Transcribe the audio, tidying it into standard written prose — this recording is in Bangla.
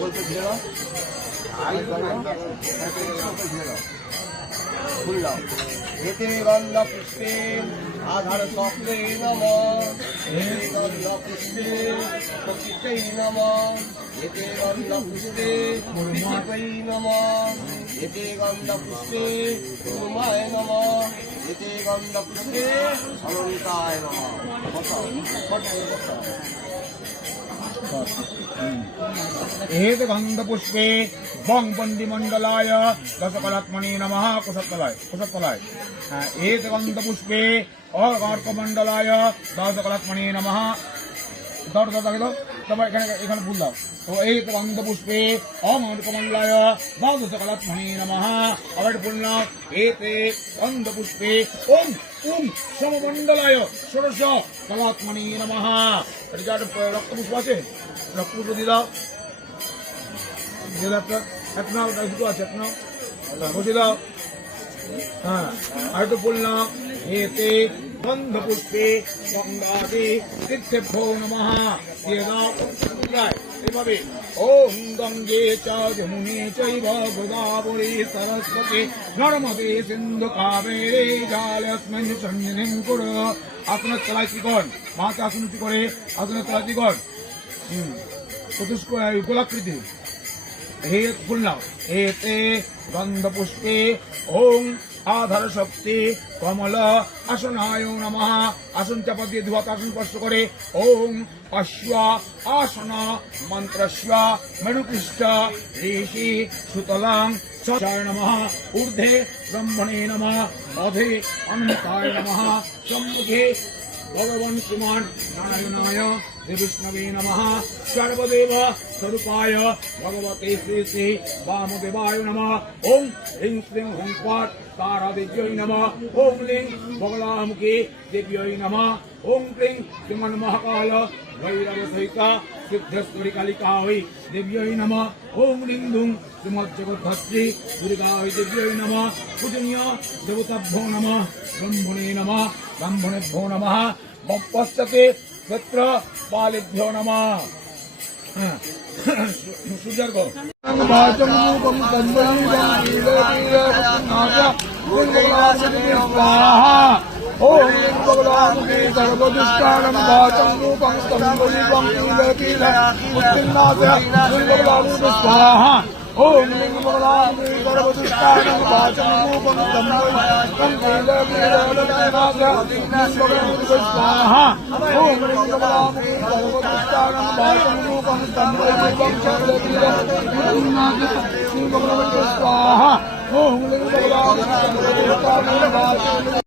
বলতে ঘিরে দাও ফুল দাও এতে গন্ধ পুষ্পে আধার চক্রে নম এতে গন্ধ পুষ্পে প্রকৃতৈ নম এতে গন্ধ পুষ্পে বিষ্ণুপৈ নম এতে গন্ধ পুষ্পে উমায় নম এতে গন্ধ পুষ্পে অনন্তায় নম। एत गंध पुष्पे बंग बंदी मंडलाय दशकलात्मने नमः कुशतलाय एत गंध पुष्पे और गार्क मंडलाय दशकलात्मने नमः दौड़ तब एखाने भूल दाओ तो एत गंध पुष्पे अमार्क मंडलाय दशकलात्मने नमः और भूल नाओ एते गंध पुष्पे ओम ओम सममंडलाय षोडश कलात्मने नमः। रक्त पुष्प আছে রক্ত পুষ্প দিয়ে দাও এক নাও দুটো আছে এক নাও বসে দাও। হ্যাঁ আর একটু বললাম এতে গন্ধ পুষ্পে গঙ্গাদি তীর্থেভ্যো নমঃ দিয়ে দাও এভাবে ওম গঙ্গে চ যমুনে চৈব গোদাবরী সরস্বতী নর্মদে সিন্ধু কাবেরী জলেস্মিন সন্নিধিং কুরু। আসনের তলায় ত্রিকোণ মাথা আসন উঁচু করে আসনের তলায় ত্রিকোণ গোলাকৃতি हे पुण्य एते गंध पुष्पे ओम आधार शक्ति कमल आसनाय नमः। आसन चापा दिए धुआत आसन स्पर्श करे ओम अश्व आसन मंत्रस्व मेरुपृष्ठ ऋषि सुतलां चाय नमः। ऊर्ध्वे ब्रह्मणे नमः अधे अनंताय नमः। सम्मुखे भगवान कुमार नारायणाय विष्णवे नमः। सर्वदेव स्वरूपाय भगवते श्री श्री वामदेवाय नमः। ओम ह्रीं श्रीं हुं फट् तारादेव्यै नमः। ओम लिंग बगलामुखी देव्यै नमः। ओम क्लीं श्रीमन्महाकाल भैरव सहिता सिद्धेश्वरी कालिकायै देव्यै नमः। ओम लिंग दुं श्रीमज्जगद्धत्री दुर्गायै देव्यै नमः। पूजनीय देवताभ्यो नमः। ब्रह्मणे नमः ब्राह्मणेभ्यो नमः। पश्चाते क्षेत्र पालेभ्यो नमः। सुजर्ग ओम भगवामुखे सर्वदुष्टानं वाचं रूपं स्तम्भलिपं स्वाहा। ओम लिंग भगवामुखे सर्वदुष्टानं वाचं रूपं स्तम्भलिपं स्वाहा। ओम लिंग भगवामुखे सर्वदुष्टानं वाचं रूपं स्तम्भलिपं स्वाहा। ओम लिंग भगवामुखे सर्वदुष्टानं वाचं